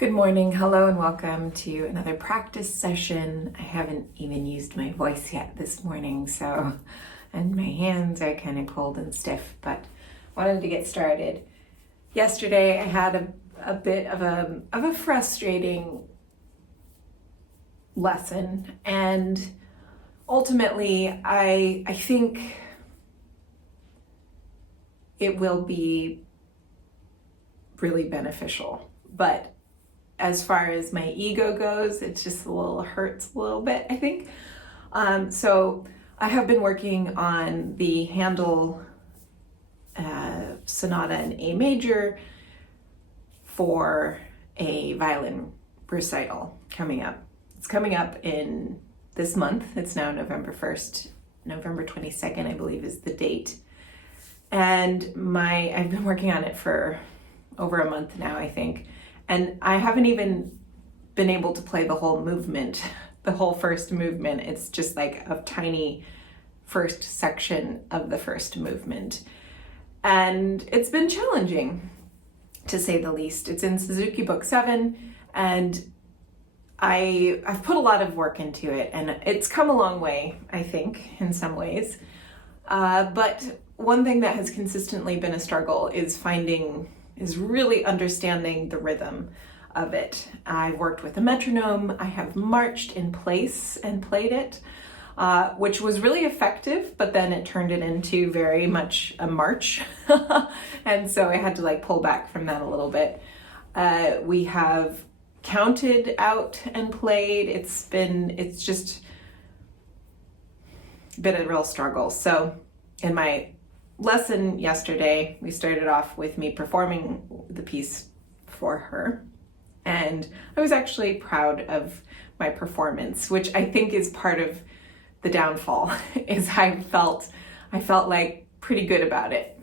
Good morning, hello, and welcome to another practice session. I haven't even used my voice yet this morning, and my hands are kind of cold and stiff, but wanted to get started. Yesterday I had a bit of a frustrating lesson, and ultimately I think it will be really beneficial, but as far as my ego goes, it just hurts a little bit, I think. So I have been working on the Handel Sonata in A major for a violin recital coming up. It's coming up in this month. It's now November 1st. November 22nd, I believe, is the date. And I've been working on it for over a month now, I think. And I haven't even been able to play the whole movement, the whole first movement. It's just like a tiny first section of the first movement. And it's been challenging, to say the least. It's in Suzuki Book 7, and I've put a lot of work into it, and it's come a long way, I think, in some ways. But one thing that has consistently been a struggle is really understanding the rhythm of it. I've worked with a metronome. I have marched in place and played it, which was really effective, but then it turned it into very much a march. And so I had to pull back from that a little bit. We have counted out and played. It's just been a real struggle. So in my lesson yesterday, we started off with me performing the piece for her, and I was actually proud of my performance, which I think is part of the downfall. Is I felt like pretty good about it,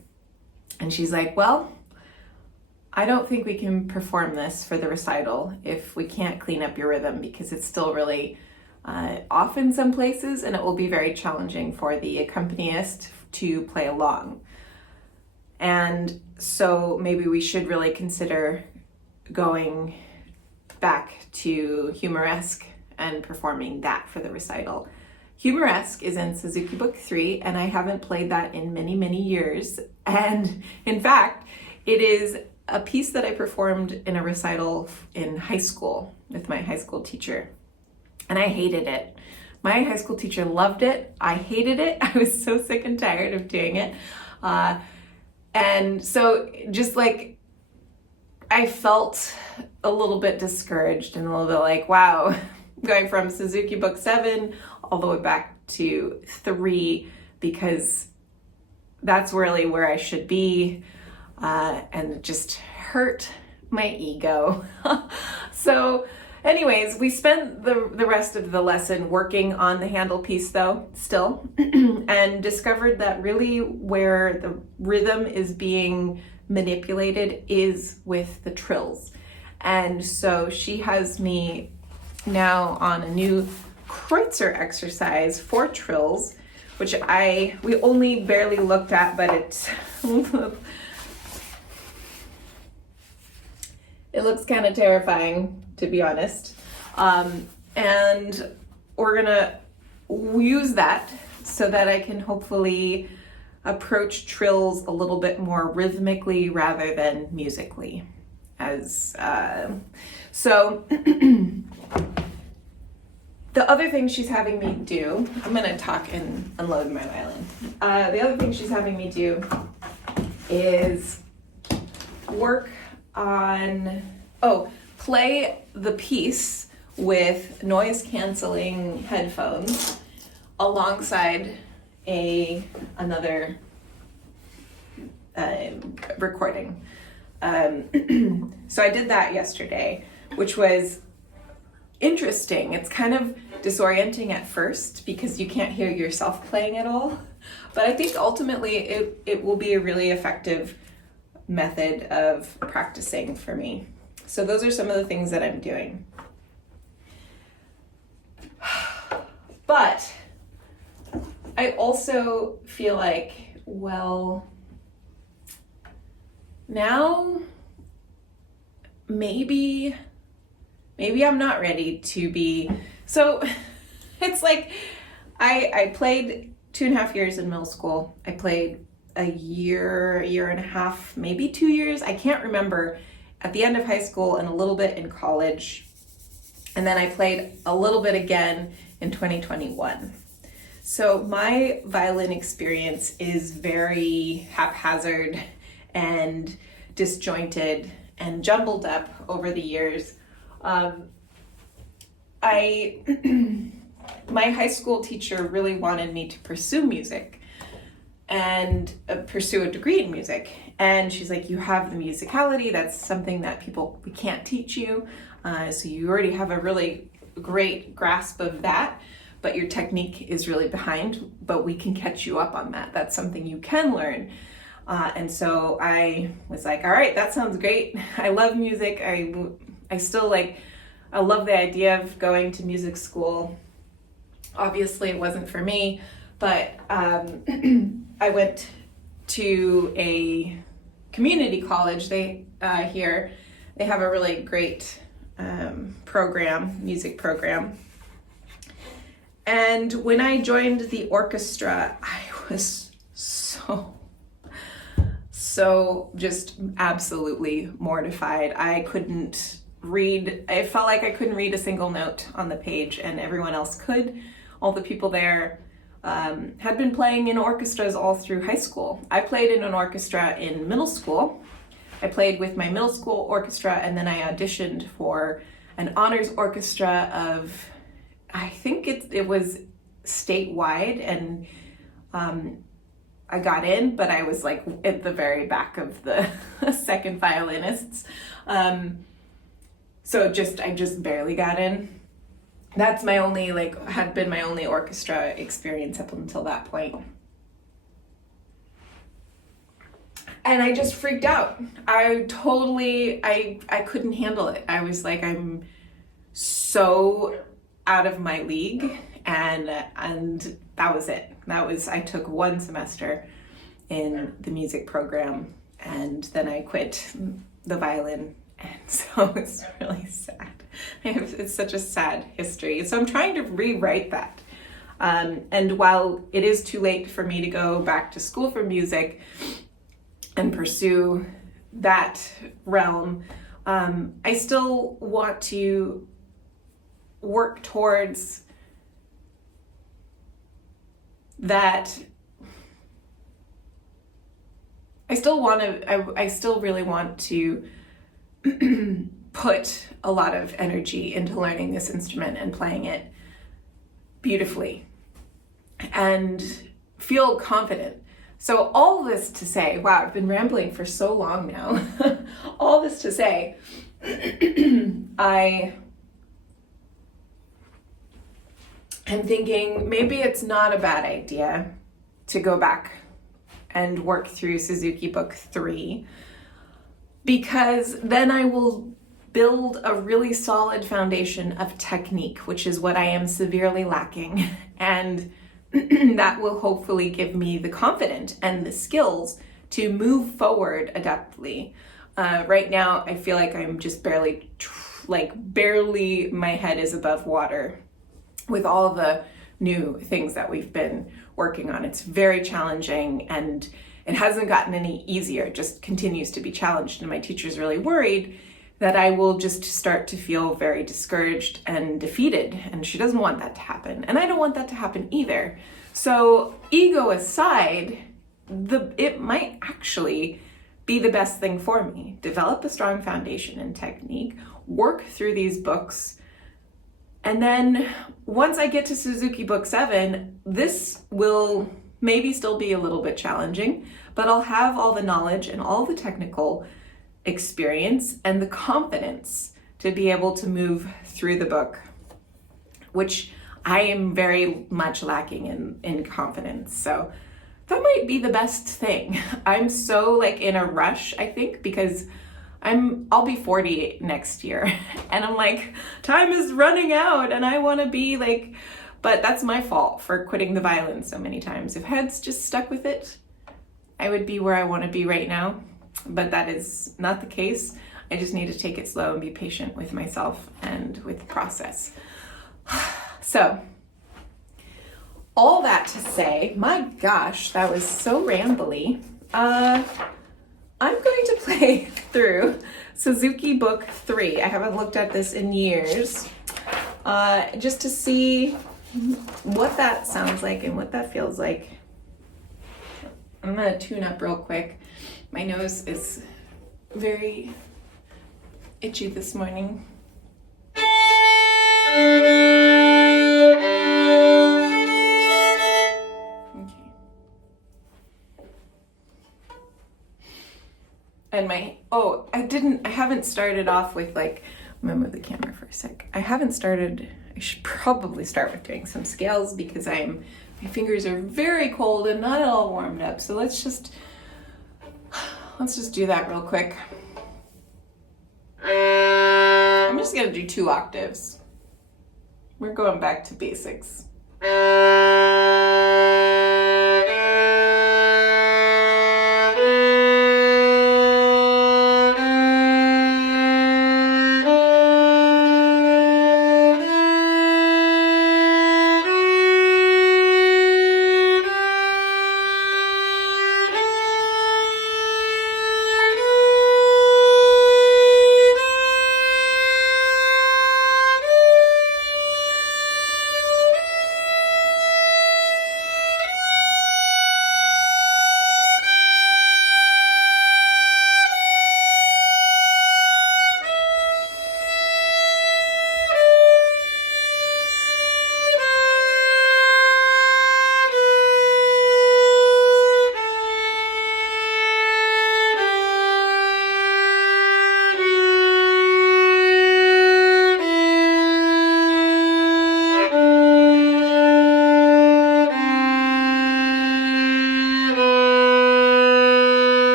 and she's like, well, I don't think we can perform this for the recital if we can't clean up your rhythm, because it's still really off in some places, and it will be very challenging for the accompanist to play along. And so maybe we should really consider going back to humoresque and performing that for the recital. Humoresque is in Suzuki Book 3, and I haven't played that in many, many years. And in fact, it is a piece that I performed in a recital in high school with my high school teacher, and I hated it. My high school teacher loved it. I hated it. I was so sick and tired of doing it. And so I felt a little bit discouraged and a little bit wow, going from Suzuki Book 7 all the way back to 3, because that's really where I should be. And it just hurt my ego. So anyways, we spent the rest of the lesson working on the Handel piece, though, still, and discovered that really where the rhythm is being manipulated is with the trills. And so she has me now on a new Kreutzer exercise for trills, which we only barely looked at, but it looks kind of terrifying, to be honest. And we're gonna use that so that I can hopefully approach trills a little bit more rhythmically rather than musically. So the other thing she's having me do, I'm gonna talk and unload my violin. The other thing she's having me do is work on, play the piece with noise canceling headphones alongside another recording. So I did that yesterday, which was interesting. It's kind of disorienting at first because you can't hear yourself playing at all, but I think ultimately it will be a really effective method of practicing for me. So those are some of the things that I'm doing. But I also feel like, well, now maybe maybe I'm not ready to be. So it's like I played 2.5 years in middle school. I played a year and a half, maybe 2 years. I can't remember, at the end of high school and a little bit in college. And then I played a little bit again in 2021. So my violin experience is very haphazard and disjointed and jumbled up over the years. My high school teacher really wanted me to pursue music and pursue a degree in music. And she's like, you have the musicality, that's something that we can't teach you. So you already have a really great grasp of that, but your technique is really behind, but we can catch you up on that. That's something you can learn. And so I was like, all right, that sounds great. I love music. I still I love the idea of going to music school. Obviously it wasn't for me, but I went to a community college. They have a really great music program. And when I joined the orchestra, I was so just absolutely mortified. I couldn't read. I felt like I couldn't read a single note on the page, and everyone else could. All the people there had been playing in orchestras all through high school. I played in an orchestra in middle school. I played with my middle school orchestra, and then I auditioned for an honors orchestra of, I think it was statewide, and I got in, but I was like at the very back of the second violinists. So I just barely got in. That's had been my only orchestra experience up until that point. And I just freaked out. I couldn't handle it. I was like, I'm so out of my league, and that was it. I took one semester in the music program, and then I quit the violin, and so it's really sad. It's such a sad history. So I'm trying to rewrite that. And while it is too late for me to go back to school for music and pursue that realm, I still want to work towards that. I still really want to put a lot of energy into learning this instrument and playing it beautifully and feel confident. So all this to say, wow, I've been rambling for so long now. All this to say, I am thinking maybe it's not a bad idea to go back and work through Suzuki Book 3, because then I will build a really solid foundation of technique, which is what I am severely lacking. And that will hopefully give me the confidence and the skills to move forward adeptly. Right now, I feel like I'm just barely my head is above water with all the new things that we've been working on. It's very challenging, and it hasn't gotten any easier. It just continues to be challenged, and my teacher's really worried that I will just start to feel very discouraged and defeated, and she doesn't want that to happen, and I don't want that to happen either. So ego aside, it might actually be the best thing for me. Develop a strong foundation in technique, work through these books, and then once I get to Suzuki Book 7, this will maybe still be a little bit challenging, but I'll have all the knowledge and all the technical experience and the confidence to be able to move through the book, which I am very much lacking in confidence. So that might be the best thing. I'm so in a rush, I think, because I'll be 40 next year, and I'm like, time is running out, and I want to be but that's my fault for quitting the violin so many times. If heads just stuck with it, I would be where I want to be right now. But that is not the case. I just need to take it slow and be patient with myself and with the process. So, all that to say, my gosh, that was so rambly. I'm going to play through Suzuki Book 3. I haven't looked at this in years, just to see what that sounds like and what that feels like. I'm gonna tune up real quick. My nose is very itchy this morning. And I haven't started off with like, I'm gonna move the camera for a sec. I should probably start with doing some scales because my fingers are very cold and not at all warmed up. So let's just do that real quick. I'm just gonna do 2 octaves. We're going back to basics.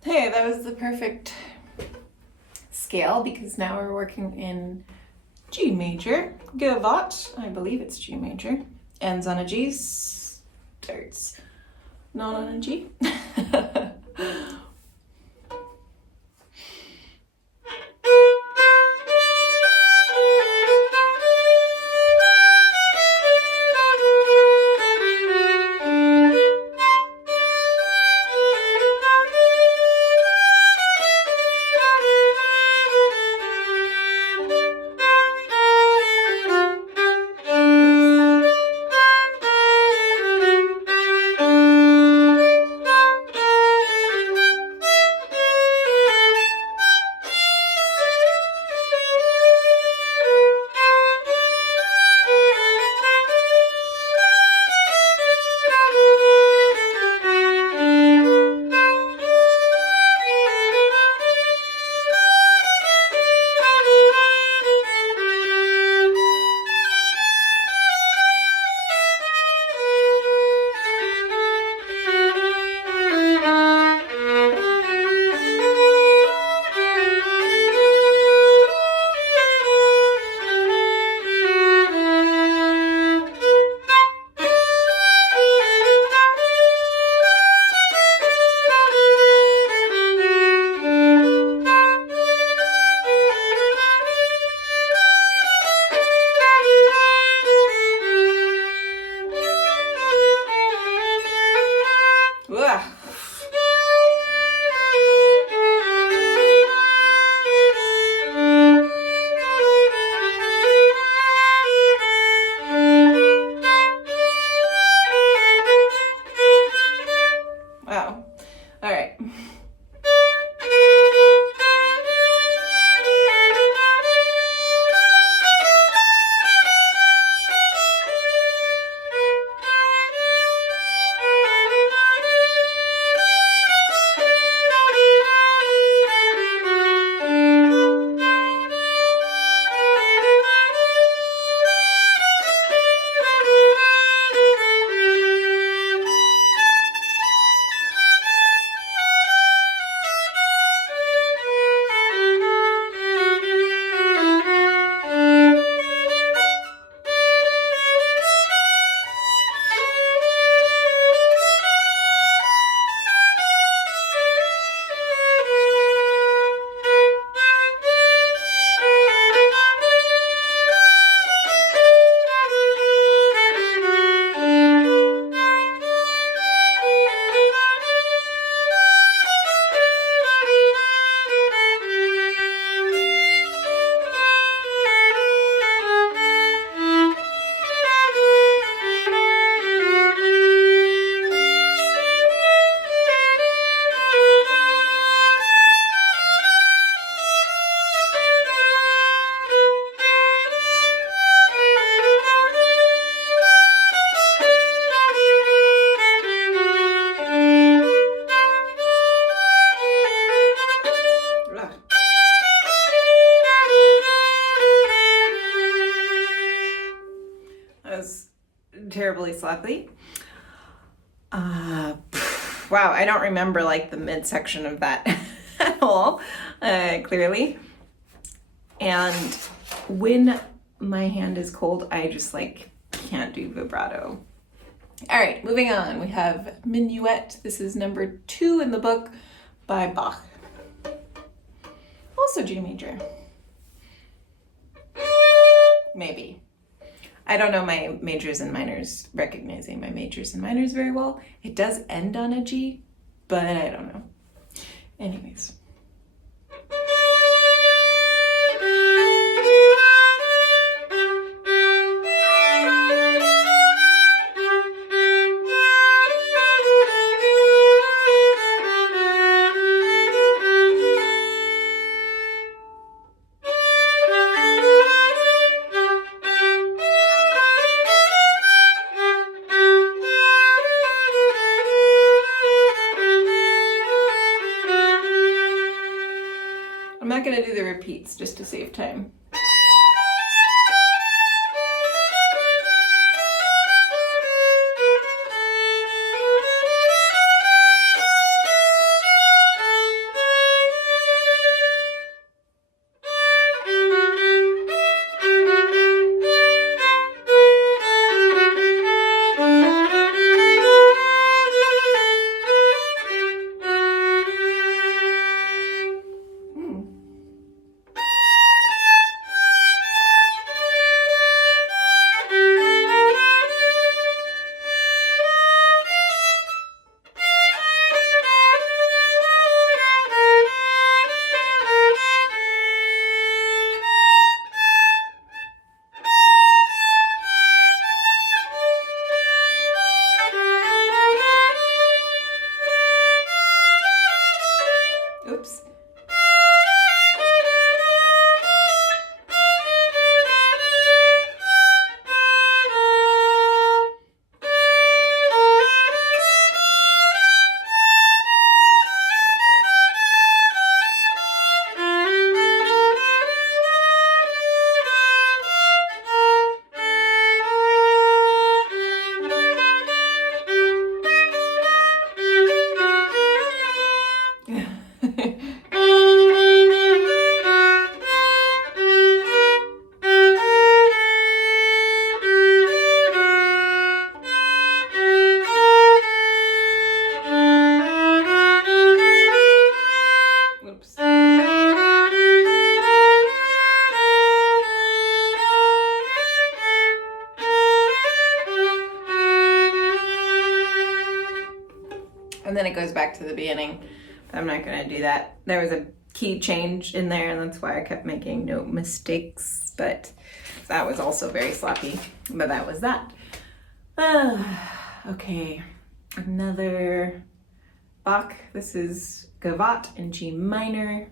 Hey, that was the perfect scale because now we're working in G major. Gavotte, I believe it's G major. Ends on a G, starts not on a G. terribly sloppy. Wow, I don't remember like the midsection of that at all, clearly. And when my hand is cold, I just like can't do vibrato. All right, moving on. We have Minuet. This is number 2 in the book by Bach. Also G major. Maybe. I don't know my majors and minors, recognizing my majors and minors very well. It does end on a G, but I don't know. Anyways. I'm not going to do the repeats just to save time. Oops. And then it goes back to the beginning. I'm not going to do that. There was a key change in there, and that's why I kept making note mistakes. But that was also very sloppy. But that was that. Okay, another Bach. This is Gavotte in G minor.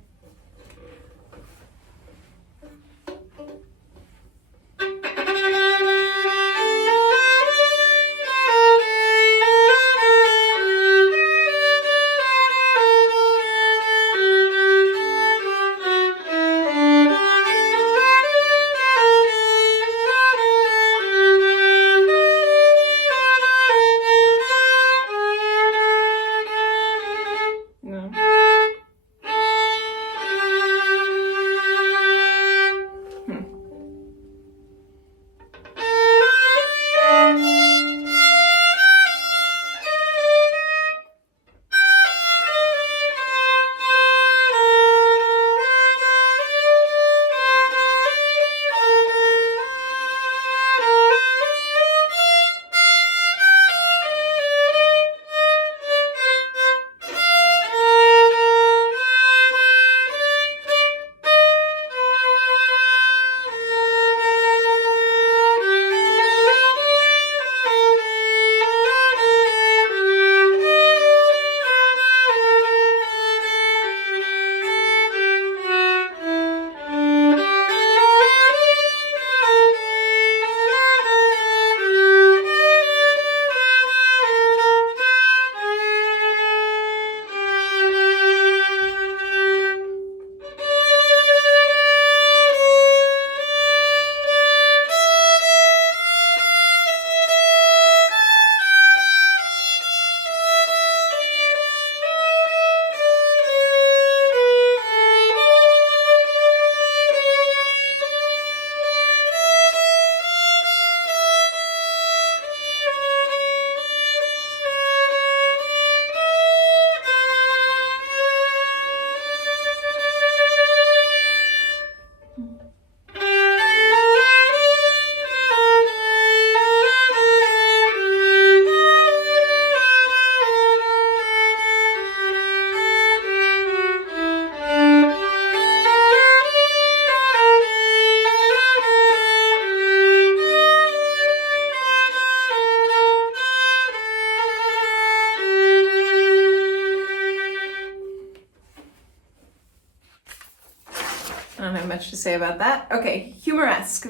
I don't have much to say about that. Okay, humoresque.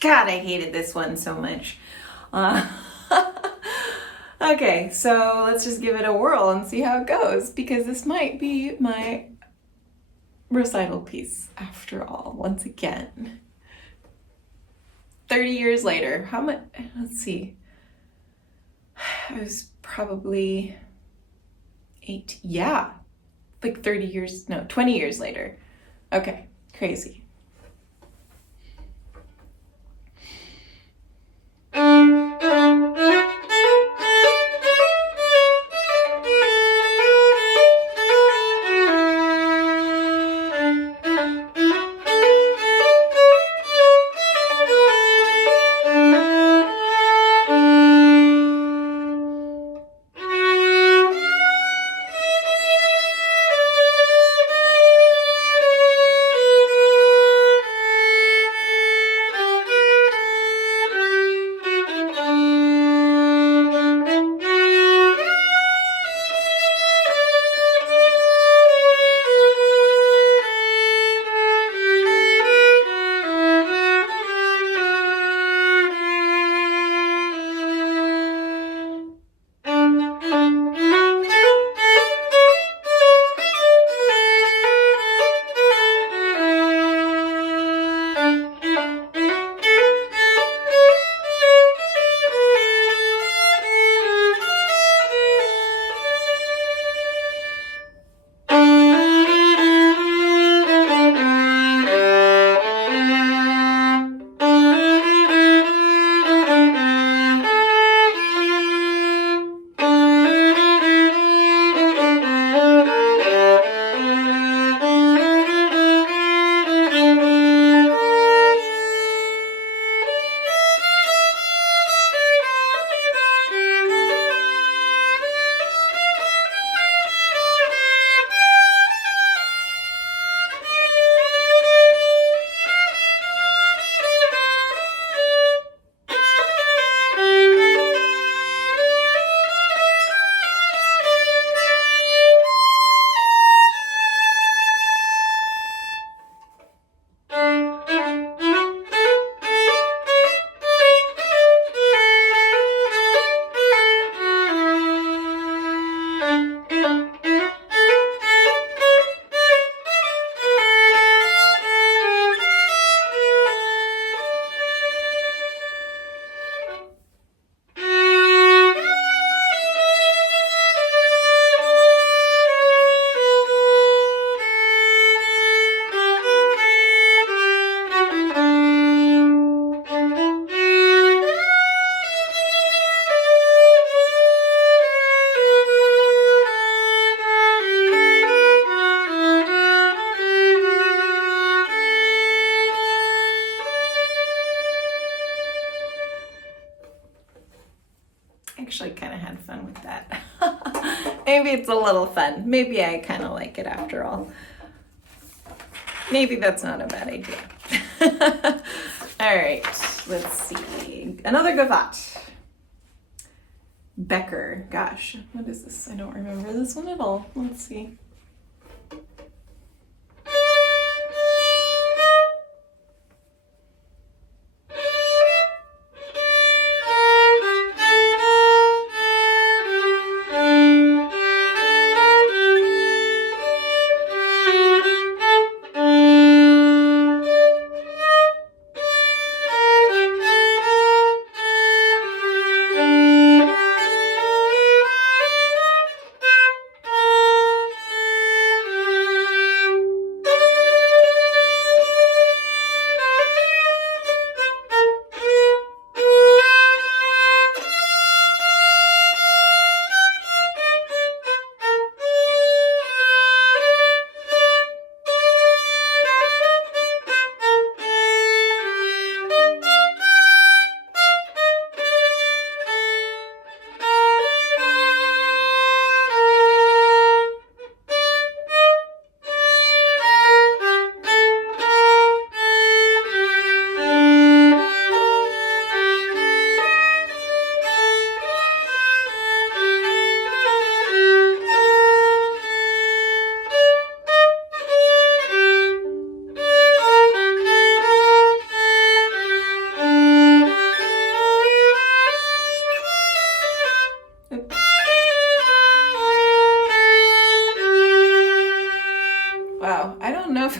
God, I hated this one so much. Okay, so let's just give it a whirl and see how it goes, because this might be my recital piece after all, once again. 30 years later, how much, let's see. I was probably 20 years later. Okay, crazy. Actually kind of had fun with that. Maybe it's a little fun. Maybe I kind of like it after all. Maybe that's not a bad idea. All right, let's see. Another gavotte. Becker. Gosh, what is this? I don't remember this one at all. Let's see.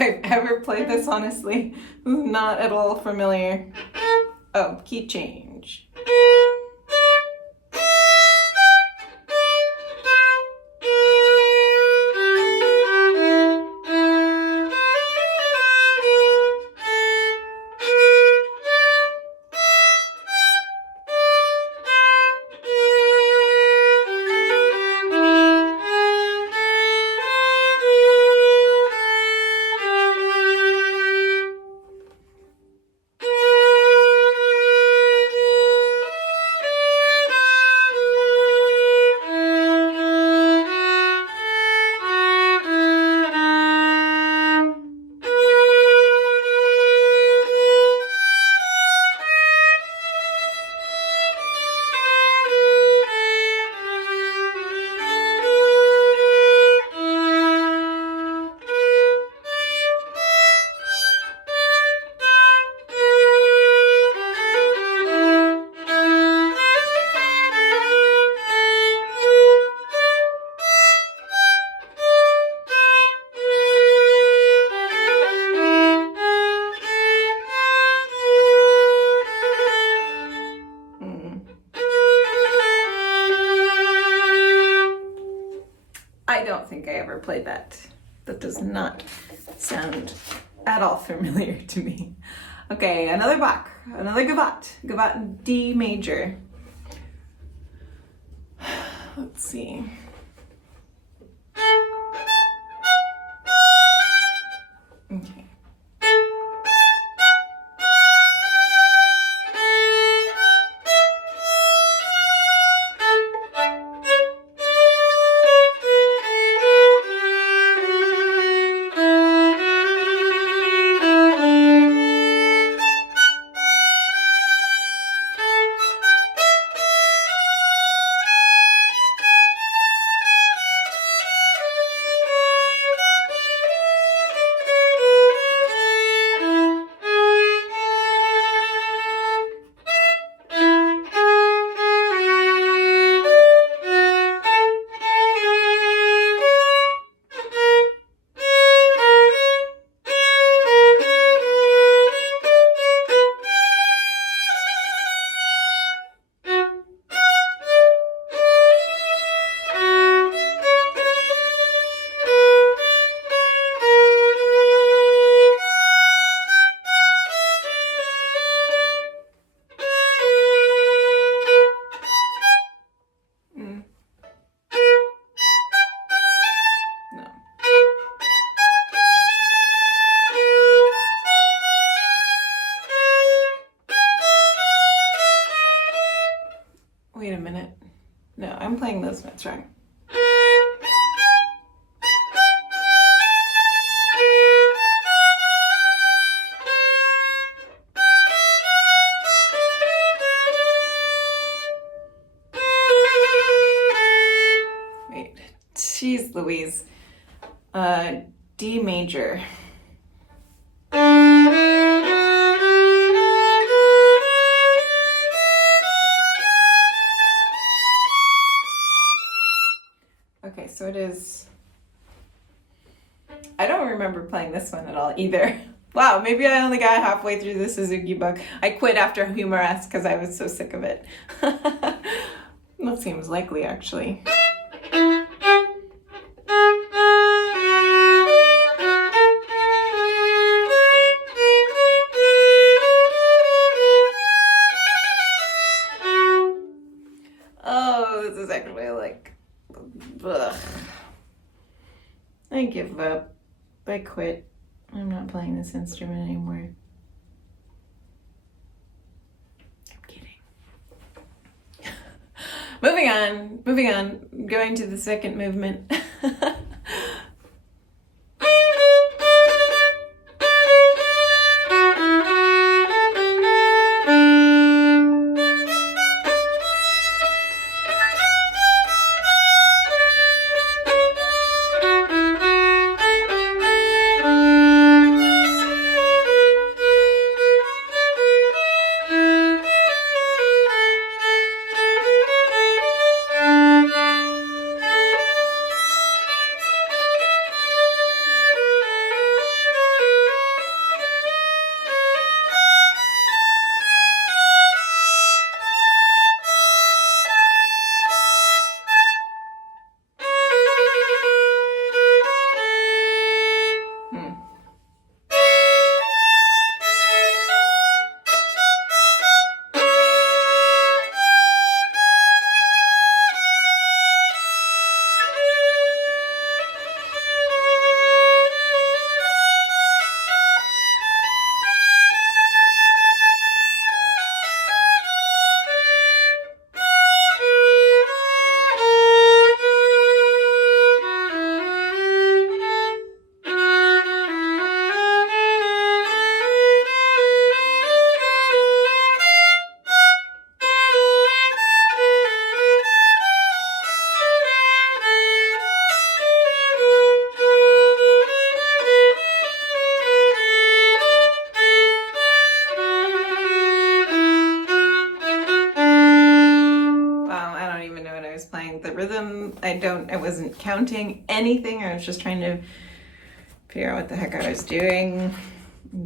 I've ever played this, honestly. Not at all familiar. Oh, key change. I don't think I ever played that. That does not sound at all familiar to me. Okay, another Bach, another Gavotte. Gavotte in D major. Let's see. Okay. Wait a minute. No, I'm playing those notes wrong. Wait, jeez Louise. D major. Okay, so it is. I don't remember playing this one at all either. Wow, maybe I only got halfway through the Suzuki book. I quit after Humorous because I was so sick of it. That seems likely, actually. Oh, this is actually like, ugh. I give up. I quit. I'm not playing this instrument anymore. I'm kidding. Moving on, going to the second movement. I wasn't counting anything. I was just trying to figure out what the heck I was doing.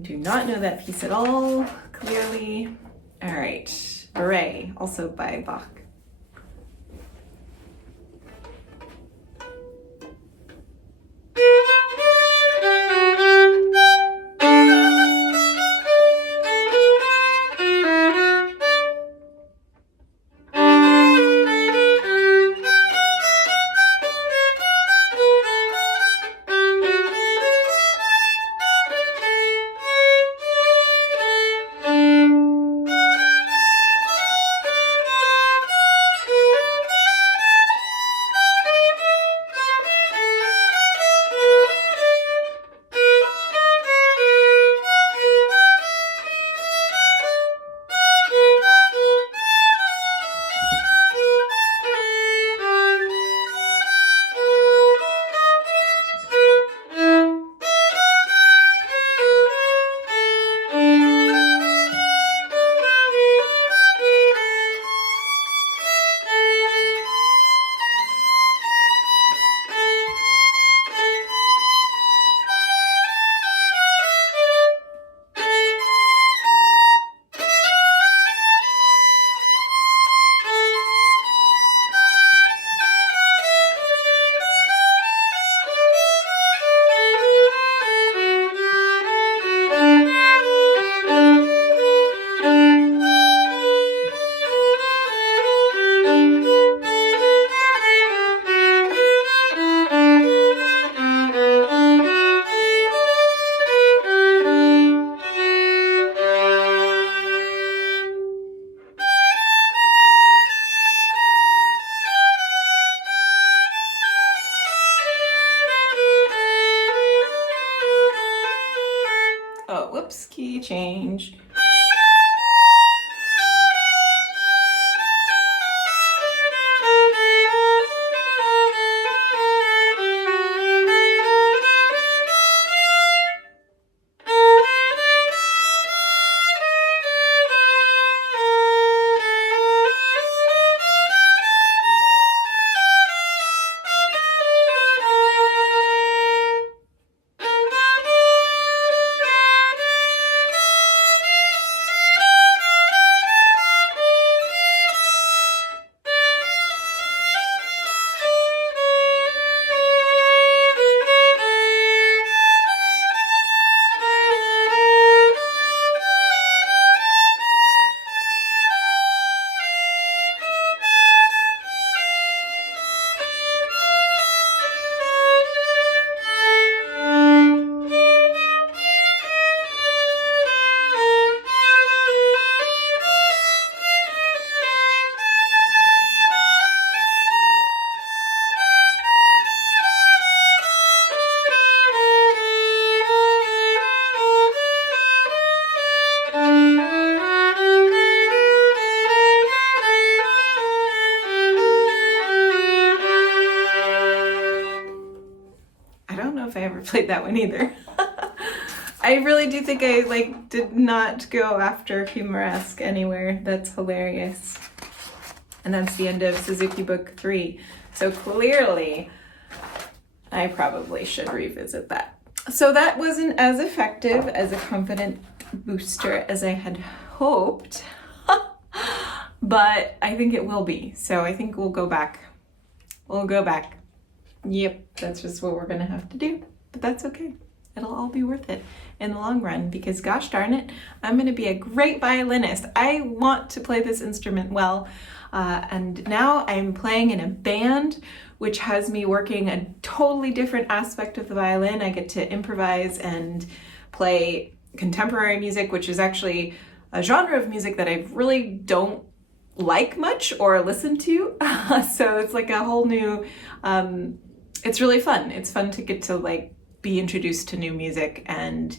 Do not know that piece at all, clearly. All right, Beret, also by Bach. Oh, whoops, key change. If I ever played that one either. I really do think I did not go after humoresque anywhere. That's hilarious. And that's the end of Suzuki Book 3. So clearly I probably should revisit that. So that wasn't as effective as a confident booster as I had hoped, but I think it will be. So I think we'll go back. We'll go back. Yep, that's just what we're gonna have to do, but that's okay. It'll all be worth it in the long run because gosh darn it, I'm gonna be a great violinist. I want to play this instrument well, and now I'm playing in a band, which has me working a totally different aspect of the violin. I get to improvise and play contemporary music, which is actually a genre of music that I really don't like much or listen to. So it's like a whole new, it's really fun. It's fun to get to be introduced to new music and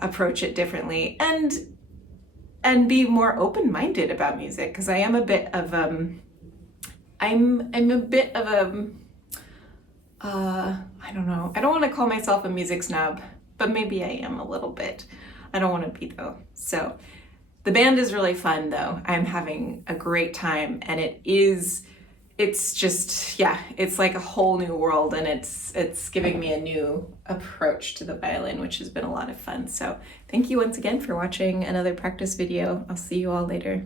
approach it differently and be more open-minded about music, because I am a bit of I'm a bit of I don't know. I don't want to call myself a music snob, but maybe I am a little bit. I don't want to be though. So the band is really fun though. I'm having a great time, and it is it's just, yeah, it's like a whole new world, and it's giving me a new approach to the violin, which has been a lot of fun. So thank you once again for watching another practice video. I'll see you all later.